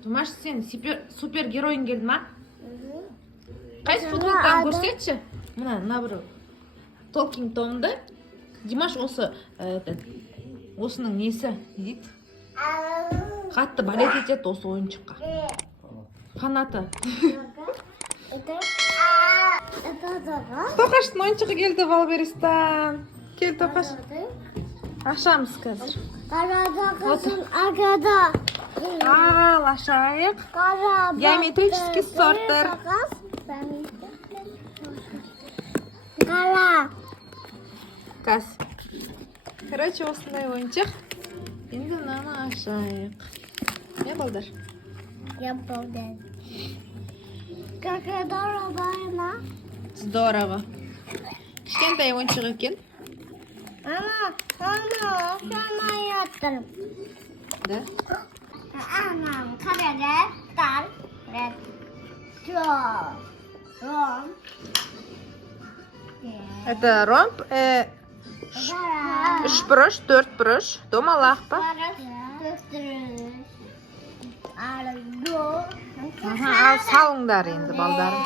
Димаш, сен супергеройың келді ма? Қайсы футболканы көрсетші? Мына бір Talking Tom'ды. Димаш осының несі дейді? Қатты балет етеді осы ойыншыққа. Фанаты. Тоқаштың ойыншығы келді Валберистан. Кел, Тоқаш. Ашамыз қазір. Аралашайық. Геометрический сортер. Каз. Короче, осындай ойыншық. Енді мынаны ашайық. Не балдар? Я балдар. Как здорово. Здорово. Кішкентай ойыншық екен. Ана, яттырым. Да? Ана, ром. Это ромб, 3 бұрыш, 4 бұрыш. Домалақ па? Ал салыңдар енді балдарым.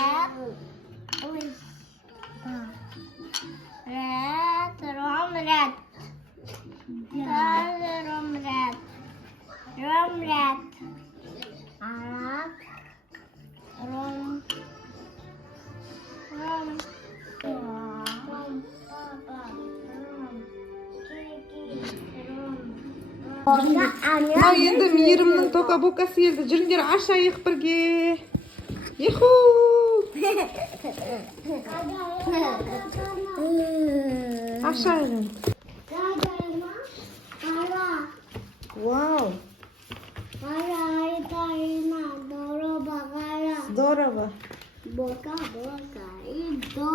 Мынау енді мейірімнің тоқа-бокасы келді. Жүріңдер ашайық бірге. Еху! Ашайық. Вау! Здорово.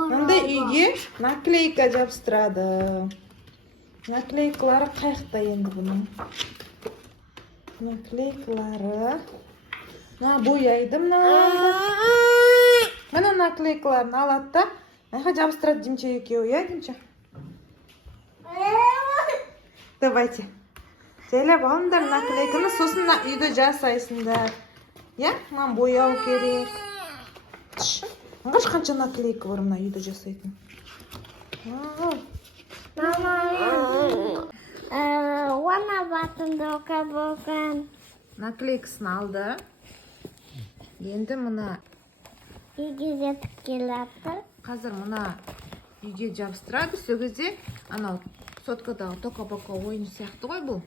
Мынандай үйге наклейка жабыстырады. Наклейкалары қайықта енді бұның. Наклейкалары. Бояйды мына наклейкаларын алады да. Айға жабыстырады Димча екеуі, я, Димча? Давайте. Жайлап алыңдар наклейканы, сосын үйді жасайсыңдар. Я? Мам бояу керек. Қанша наклейка бар мына үйді жасайтын. Ona batın doka bokan. Наклейкасын алды. Енді мұна Үйге жетіп келатыр. қазір мұна үйге жабыстырады. Сол кезде анау соткадағы тоқа-боқа ойын сияқты ғой бұл.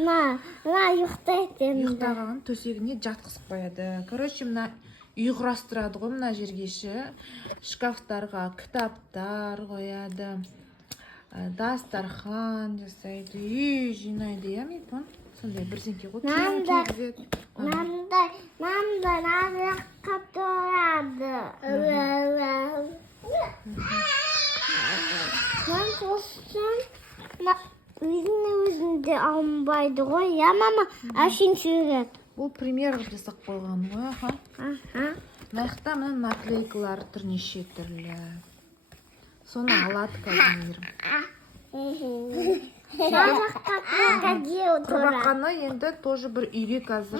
На, ұйықтайды енді. Ұйықтаған төсегіне жатқызып қояды. Короче, мына үй құрастырады ғой мына жергеші. Шкафтарға кітаптар қояды. Дастархан жасайды. Үй жинайды, я мейпон? Сондай бірсенке ғой. Мынандай назыққа тұрады. Мен қоссам, өзінде алмайды ғой, я мама, әшін сүйрет. Бұл пример жасақ қойған ғой, ха? Маяқта мұны наклейкалар түрнеше түрлі. Соны алады қазір. Құрбақаны енді тоже бір үйге қазір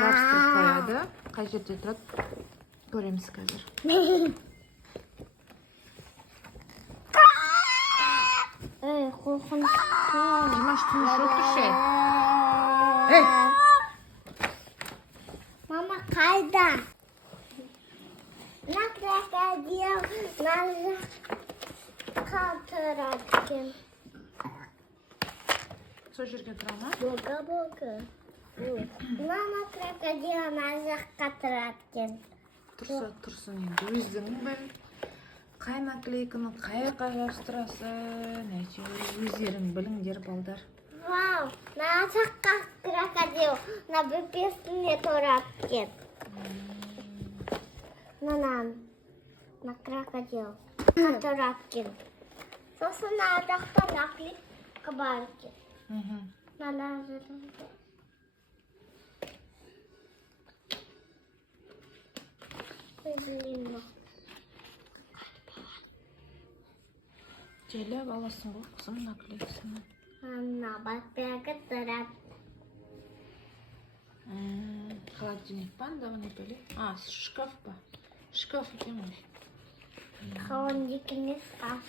жабыстырып қояды. Қай жерде тұрады? Көреміз қазір. Қорқынышты. Димаш тыныш отыршы. Мама қайда? Крокодил назыққа тұрады екен. Сол жерге тұра ма? Бока. Мама крокодил назыққа тұрады екен. Тұрсын енді өзің біл. Қай наклейканы қайға жабыстырасын, өздерің біліңдер балдар. Вау, назыққа крокодил на бөпесіне тұрады екен. На крокодил тұрады екен. Сосын жақта наклейка бар екен. Жайлап аласың ғой қызым наклейкасını. Бақпияғы тұрады. Холодильник па анда не пели? А, шкаф па. Шкаф екен ғой. Холодильник емес,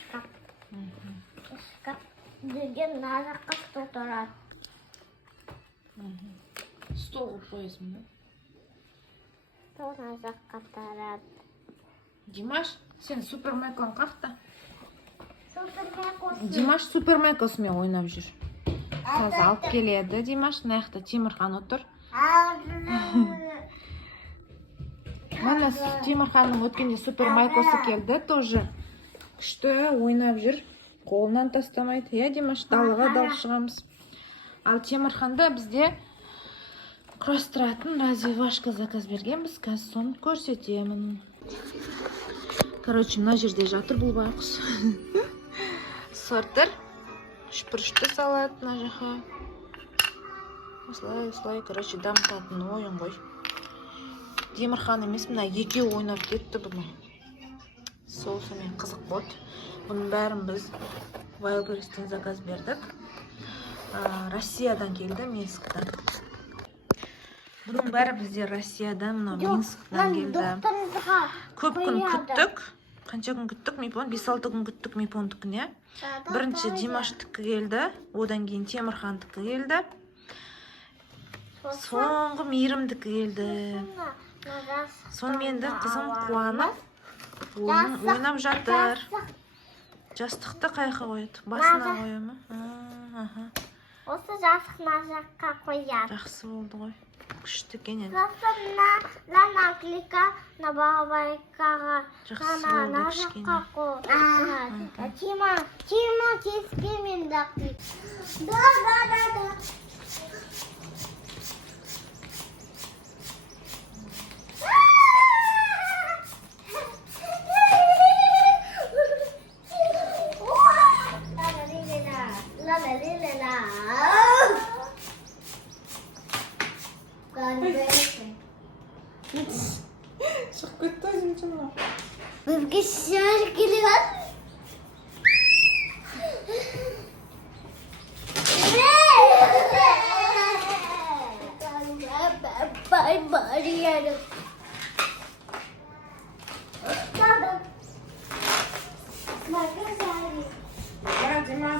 шкаф. Шкаф деген мына жаққа стол тұрады. Стол қойып қоясың ба? Стол мына жаққа тұрады. Димаш, сен супермайкаң қақта? Супермайкасы. Димаш супермайкасымен ойнап жүр. Қазір алып келеді Димаш. Мына жақта Темірхан отыр. Міне Темірханның өткенде супермайкасы келді тоже. Күшті ойнап жүр. Қолынан тастамайды. Иә Димаш, далаға да алып шығамыз. Ал Темірханда бізде құрастыратын развивашка заказ бергенбіз. Қазір соны көрсетемін. Короче, мына жерде жатыр бұл байқұс. Сортыр. Үшпірішті салады мына жаққа. Осылай, короче, дамытатын ойын ғой. Темірхан емес, мына екеу ойнап кетті бұны. Соусымен қызық болды. Бұның бәрін біз Wildberries'тен заказ бердік. Россиядан келді, Минсктан. Бұның бәрі бізде Россиядан, Минсктан келді. Көп күн күттік. Қанша күн күттік, мейпон? 5-6 күн күттік мейпондікіне. Бірінші Димаштікі келді, одан кейін Темірхандікі келді. Соңғы мейірімдікі келді. Сонымен де қызым қуанып ойнап жатыр. Жастықты қайқа қояды? Басына қоя ма? Осы жастықна жаққа қояды. Жақсы болды ғой. Күшті екен енді. Жастықна наклика, набағабайкаға. Жақсы болды кішкене. Тима кеспе мен дақлик. Да. Шығып кетті өзім шынға. Бізге шар келеді. Барияды. Бара, Дима.